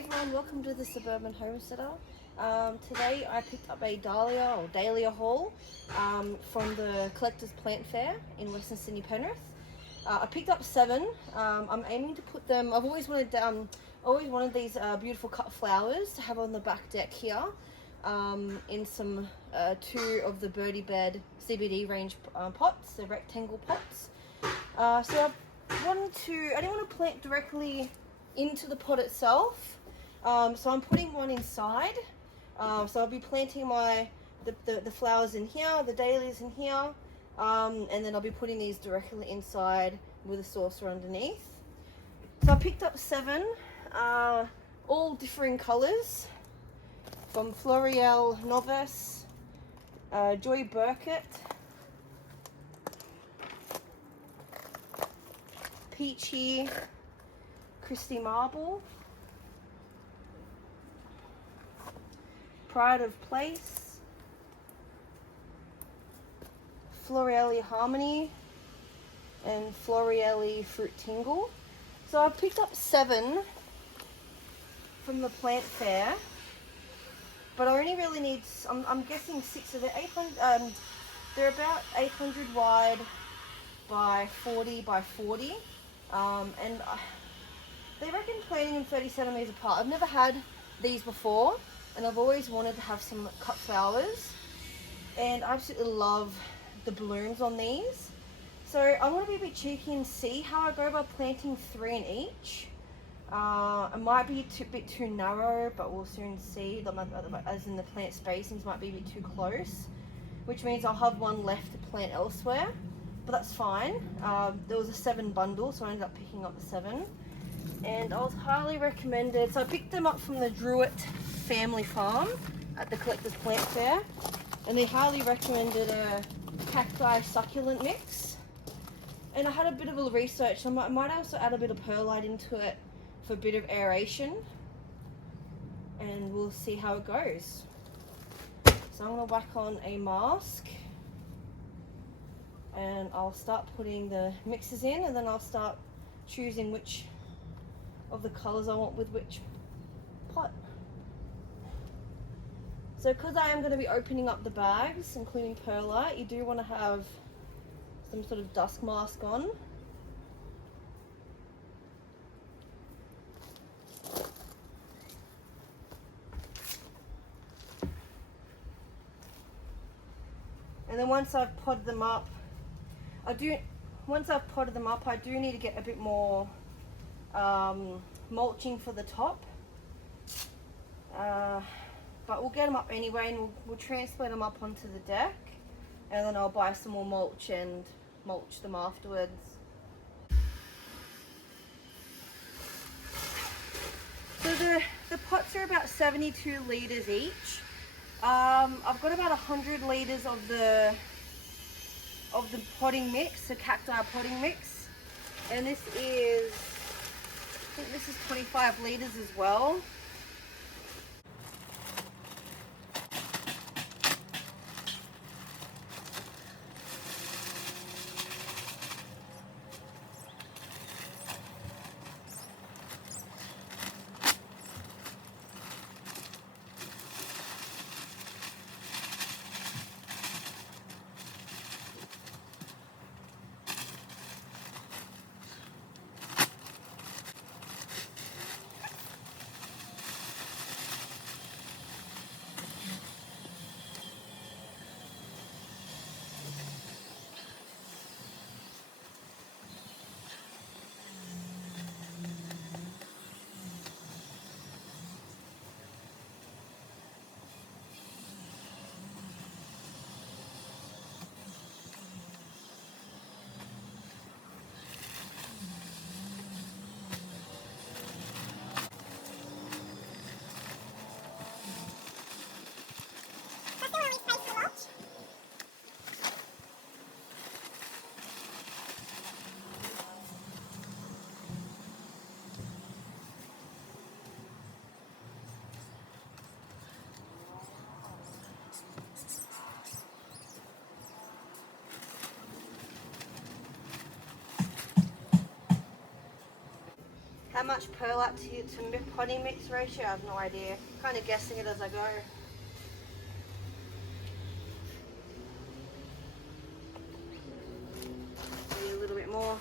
Hey everyone, welcome to the Suburban Homesteader. Today I picked up a Dahlia haul from the Collectors Plant Fair in Western Sydney, Penrith. I picked up 7. I'm aiming to put them. I've always wanted these beautiful cut flowers to have on the back deck here, in some 2 of the Birdie Bed CBD range pots, the rectangle pots. So I didn't want to plant directly into the pot itself, so I'm putting one inside. So I'll be planting the flowers in here, the dahlias in here, and then I'll be putting these directly inside with a saucer underneath. So I picked up 7, all differing colours, from Floreal Novice, Joy Burkett, Peachy, Christy Marble, Pride of Place, Florelli Harmony, and Florelli Fruit Tingle. So I picked up 7 from the plant fair, but I only really need, I'm guessing 6 of it. 800. They're about 800 wide by 40 by 40, and they reckon planting them 30 centimeters apart. I've never had these before, and I've always wanted to have some cut flowers, and I absolutely love the blooms on these. So I'm going to be a bit cheeky and see how I go by planting 3 in each. It might be a bit too narrow, but we'll soon see. As in the plant spacings might be a bit too close, which means I'll have one left to plant elsewhere, but that's fine. There was a 7 bundle, so I ended up picking up the 7. And I was highly recommended. So I picked them up from the Drewitt Family Farm at the Collectors Plant Fair, and they highly recommended a cacti succulent mix. And I had a bit of a research. I might also add a bit of perlite into it for a bit of aeration, and we'll see how it goes. So I'm going to whack on a mask, and I'll start putting the mixes in, and then I'll start choosing which of the colours I want with which pot. So because I am going to be opening up the bags, including perlite, you do want to have some sort of dust mask on. And then once I've potted them up, I do need to get a bit more mulching for the top, but we'll get them up anyway, and we'll transfer them up onto the deck, and then I'll buy some more mulch and mulch them afterwards. So the pots are about 72 litres each. I've got about 100 litres of the potting mix, the cacti potting mix, and this is, I think this is 25 litres as well. much perlite to potting mix ratio, I have no idea. Kind of guessing it as I go. Maybe a little bit more.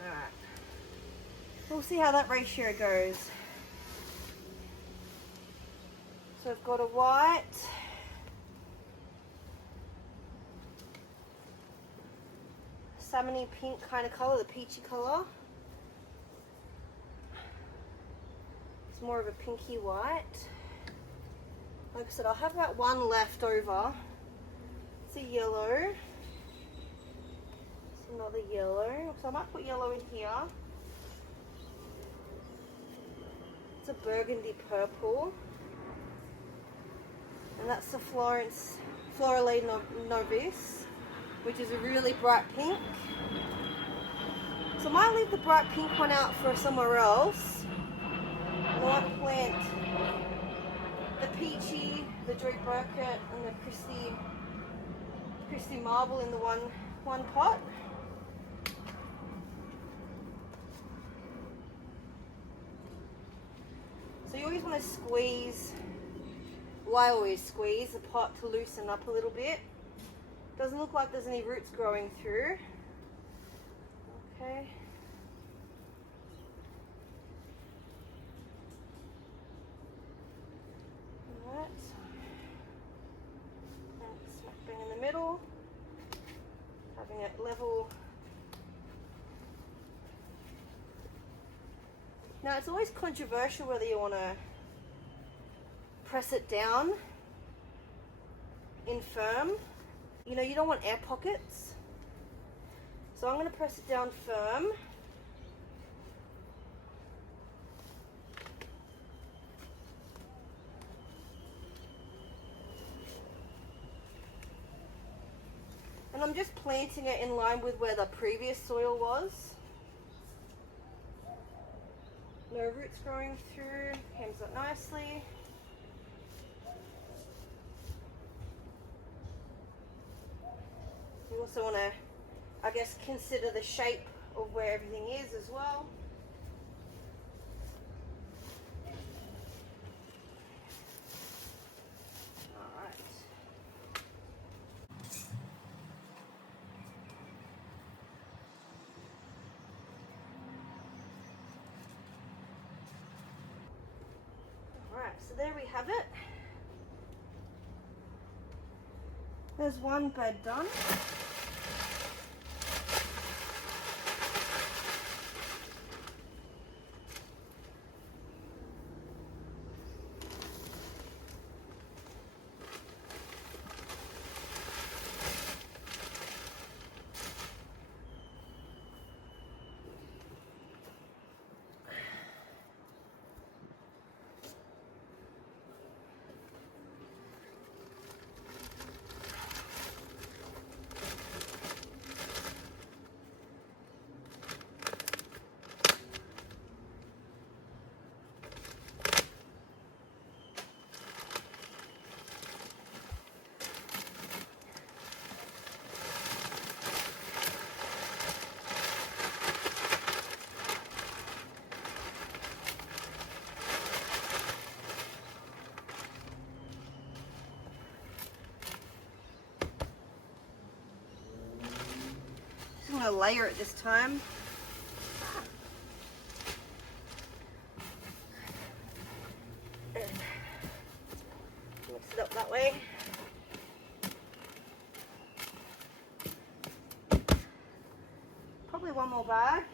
Alright. We'll see how that ratio goes. So I've got a white, salmony pink kind of colour, the peachy colour. It's more of a pinky white. Like I said, I'll have about one left over. It's a yellow. It's another yellow. So I might put yellow in here. It's a burgundy purple. And that's the Florale Novice, which is a really bright pink. So I might leave the bright pink one out for somewhere else. I might plant the peachy, the Drewitt Burkett, and the Christy Marble in the one pot. So you always want to squeeze. Well, I always squeeze the pot to loosen up a little bit. Doesn't look like there's any roots growing through. Okay. Alright. Smack bang in the middle. Having it level. Now it's always controversial whether you want to press it down in firm. You know, you don't want air pockets. So I'm going to press it down firm. And I'm just planting it in line with where the previous soil was. No roots growing through, hems up nicely. You also want to, I guess, consider the shape of where everything is as well. Alright. Alright, so there we have it. There's one bed done. I'm going to layer it this time. Mix it up that way. Probably one more bag.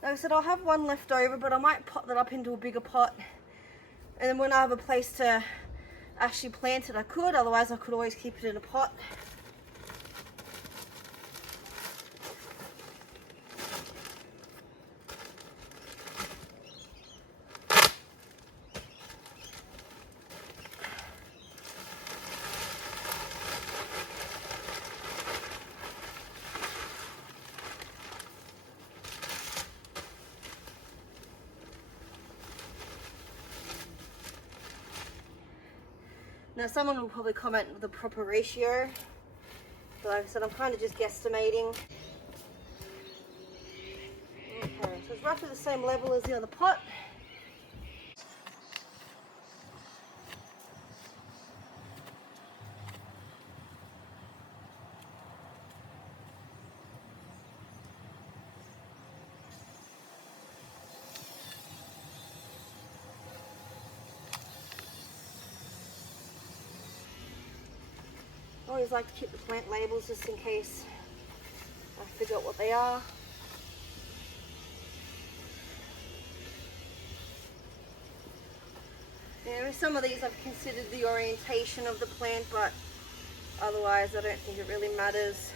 Like I said, I'll have one left over, but I might pot that up into a bigger pot. And then when I have a place to actually plant it, I could. Otherwise, I could always keep it in a pot. Now someone will probably comment with the proper ratio, but like I said, I'm kind of just guesstimating. Okay, so it's roughly the same level as the other pot. I always like to keep the plant labels just in case I forget what they are. Yeah, with some of these I've considered the orientation of the plant, but otherwise I don't think it really matters.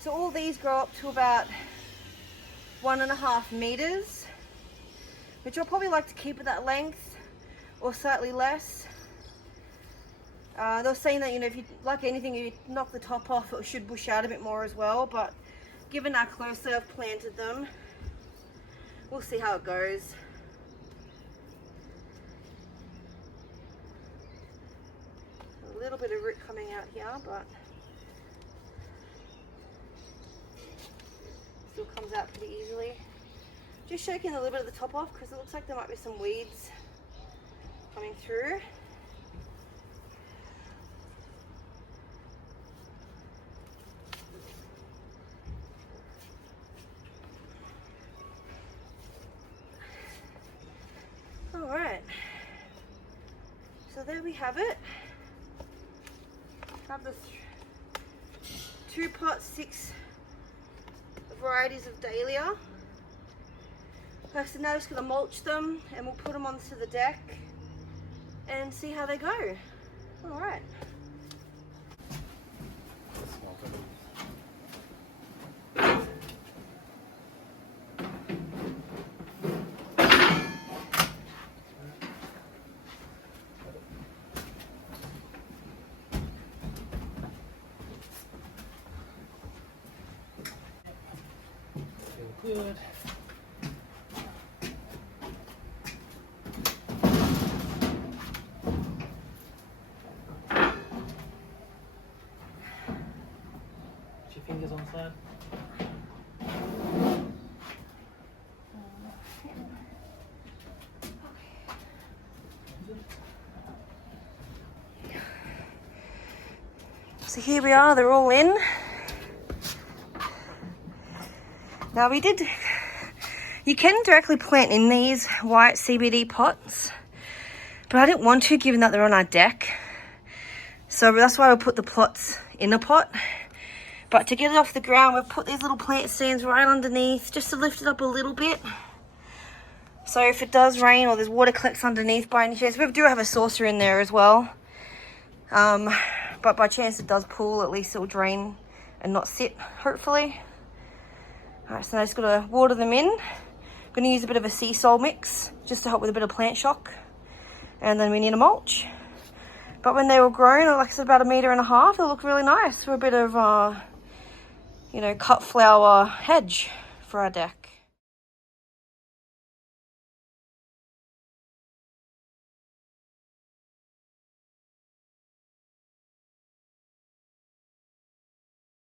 So all these grow up to about 1.5 meters, which I'll probably like to keep at that length or slightly less. They were saying that, you know, if you, like anything, if you knock the top off, it should bush out a bit more as well, but given how closely I've planted them, we'll see how it goes. A little bit of root coming out here, but still comes out pretty easily. Just shaking a little bit of the top off because it looks like there might be some weeds coming through. Alright, so there we have it. I have the 2 pots, 6 varieties of Dahlia. Okay, so now I'm just going to mulch them and we'll put them onto the deck and see how they go. Alright. Good. Put your fingers on the side. So here we are, they're all in. Now you can directly plant in these white CBD pots, but I didn't want to given that they're on our deck. So that's why we put the plots in a pot. But to get it off the ground, we've put these little plant stands right underneath just to lift it up a little bit. So if it does rain or there's water collects underneath by any chance, we do have a saucer in there as well. But by chance it does pool, at least it'll drain and not sit, hopefully. Alright, so now I just gotta water them in. I'm gonna use a bit of a sea salt mix just to help with a bit of plant shock. And then we need a mulch. But when they were grown, like I said, about 1.5 meters, they look really nice for a bit of, you know, cut flower hedge for our deck.